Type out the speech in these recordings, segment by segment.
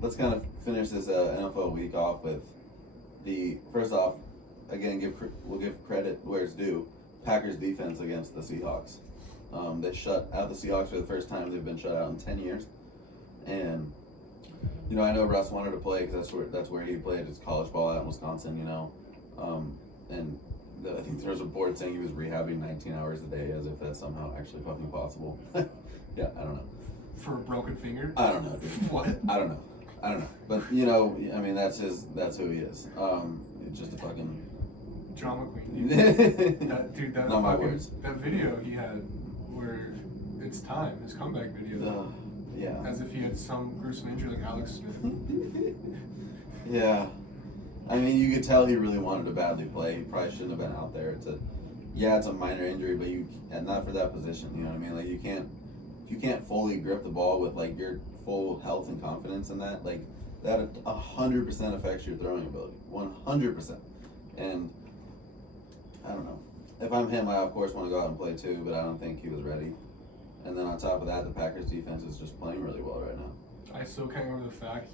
let's kind of finish this NFL week off with first off, again, we'll give credit where it's due. Packers defense against the Seahawks. They shut out the Seahawks for the first time they've been shut out in 10 years. And, I know Russ wanted to play because that's where he played his college ball out in Wisconsin, and I think there was a report saying he was rehabbing 19 hours a day, as if that's somehow actually fucking possible. Yeah, I don't know. For a broken finger? I don't know, dude. What? I don't know. But, that's who he is. It's just a fucking... Drama queen. That Not my words. That video he had where it's time, his comeback video. Yeah. As if he had some gruesome injury like Alex Smith. Yeah. I mean, you could tell he really wanted to badly play. He probably shouldn't have been out there. It's a minor injury, but not for that position. You know what I mean? Like, you can't fully grip the ball with like your full health and confidence in that. Like, that 100% affects your throwing ability. 100%. And I don't know. If I'm him, I of course want to go out and play too, but I don't think he was ready. And then on top of that, the Packers defense is just playing really well right now. I still can't remember the fact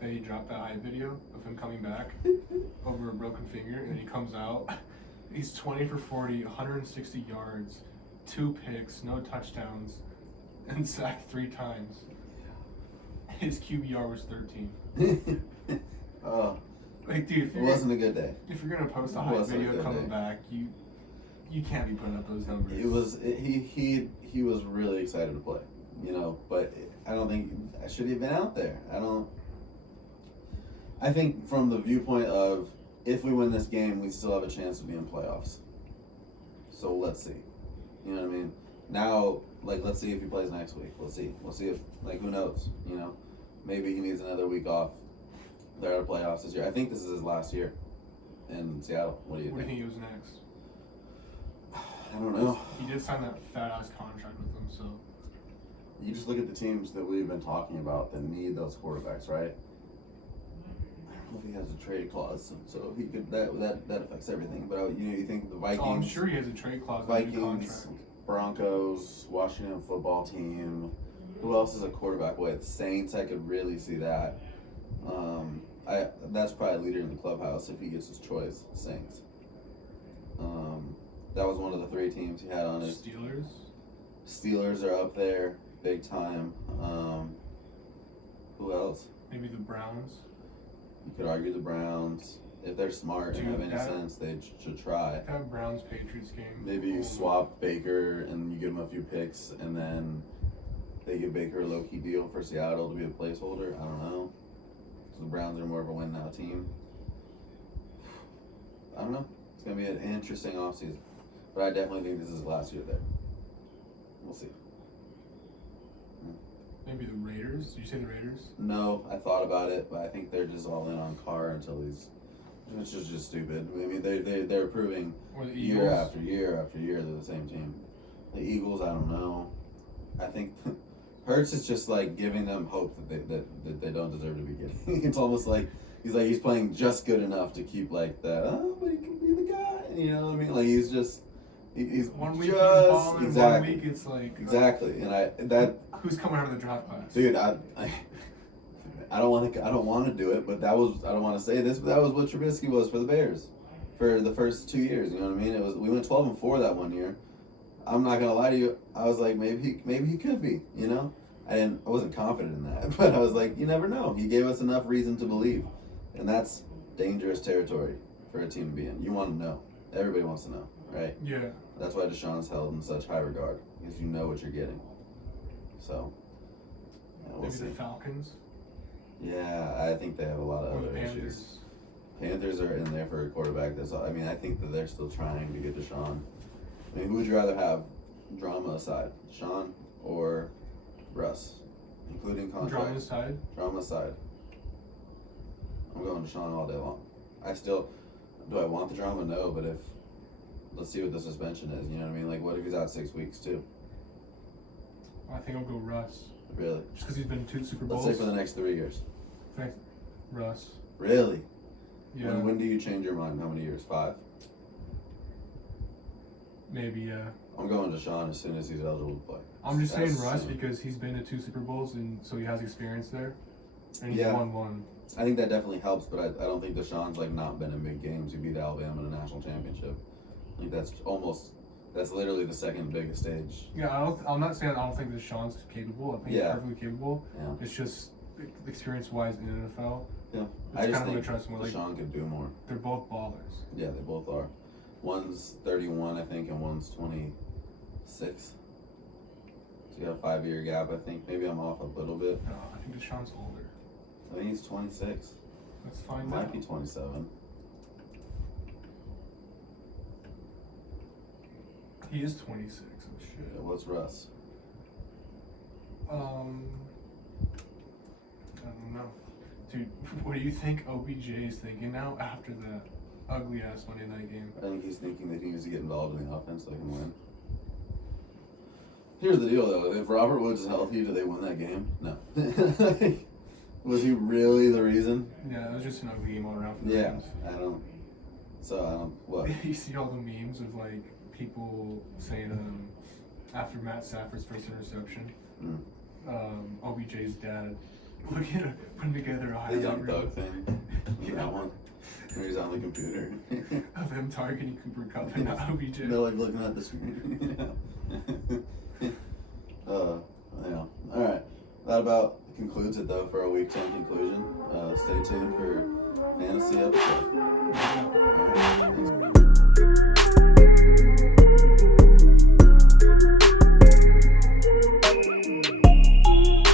that he dropped that hype video of him coming back over a broken finger, and then he comes out. He's 20 for 40, 160 yards, 2 picks, no touchdowns, and sacked 3 times. His QBR was 13. Like, dude, it wasn't a good day. If you're gonna post a hype video coming back, you can't be putting up those numbers. He was really excited to play, but I don't think should he have been out there. I think from the viewpoint of if we win this game, we still have a chance to be in playoffs. So let's see. You know what I mean? Now, let's see if he plays next week. We'll see. We'll see if, who knows? Maybe he needs another week off. They're out of playoffs this year. I think this is his last year in Seattle. What do you think? What do you think he goes next? I don't know. He did sign that fat-ass contract with them, so... You just look at the teams that we've been talking about that need those quarterbacks, right? I don't know if he has a trade clause, so he could that affects everything. But you think of the Vikings. Oh, I'm sure he has a trade clause. Vikings, Broncos, Washington football team. Who else is a quarterback with? Saints. I could really see that. That's probably a leader in the clubhouse if he gets his choice. Saints. That was one of the 3 teams he had on his. Steelers are up there, big time. Who else? Maybe the Browns. You could argue the Browns. If they're smart and have any sense, they should try. That Browns-Patriots game. Maybe you swap Baker and you give him a few picks, and then they give Baker a low-key deal for Seattle to be a placeholder. I don't know. The Browns are more of a win-now team. I don't know. It's going to be an interesting offseason. But I definitely think this is his last year there. We'll see. Maybe the Raiders? Did you say the Raiders? No, I thought about it, but I think they're just all in on Carr until he's... Which is just stupid. I mean, they're proving year after year after year they're the same team. The Eagles, I don't know. I think... Hurts is just giving them hope that they don't deserve to be getting. It's almost like he's playing just good enough to keep but he can be the guy. You know what I mean? He's 1 week he's balling, exactly. 1 week it's exactly. And who's coming out of the draft class? Dude, I don't want to do it, but I don't want to say this, but that was what Trubisky was for the Bears for the first 2 years. You know what I mean? We went 12-4 that 1 year. I'm not gonna lie to you. I was like, maybe he could be. I wasn't confident in that, but I was like, you never know. He gave us enough reason to believe, and that's dangerous territory for a team to be in. You want to know. Everybody wants to know, right? Yeah. That's why Deshaun's held in such high regard, because you know what you're getting. So, we'll see. Maybe the Falcons. Yeah, I think they have a lot of other issues. Panthers are in there for a quarterback. I think that they're still trying to get Deshaun. I mean, who would you rather have, drama aside, Deshaun or Russ, including contract? Drama aside. I'm going Deshaun all day long. Do I want the drama? No, but let's see what the suspension is. You know what I mean? What if he's out 6 weeks too? I think I'll go Russ. Really? Just because he's been to 2 Super Bowls. Let's say for the next 3 years. Russ. Really? Yeah. When do you change your mind? How many years? 5? Maybe, yeah. I'm going Deshaun as soon as he's eligible to play. I'm just saying Russ because he's been to 2 Super Bowls, and so he has experience there. And he's Yeah. won one. I think that definitely helps, but I don't think Deshaun's like not been in big games. He beat Alabama in a national championship. I think that's literally the second biggest stage. Yeah, I'm not saying I don't think Deshaun's capable. I think he's perfectly capable. Yeah. It's just experience-wise in the NFL. Yeah. It's I just kind of think trust more. Deshaun could do more. They're both ballers. Yeah, they both are. One's 31, I think, and one's 26. So you got a 5-year gap, I think. Maybe I'm off a little bit. No, I think Deshaun's older. I think he's 26. Let's find Might out. be 27. He is 26. Oh shit. Yeah, what's Russ? I don't know. Dude, what do you think OBJ is thinking now after that ugly ass Monday night game? I think he's thinking that he needs to get involved in the offense so they can win. Here's the deal, though. If Robert Woods is healthy, do they win that game? No. Was he really the reason? Yeah, it was just an ugly game all around for the Yeah, Rams. what? You see all the memes of like people saying after Matt Stafford's first interception, OBJ's dad putting together a The highlight young reel Doug thing. Yeah. That one. Where he's on the computer. of him targeting Cooper Kupp and not OBJ. They're like looking at the screen. Yeah. Alright. That about concludes it though for our week 10 conclusion. Stay tuned for fantasy episode.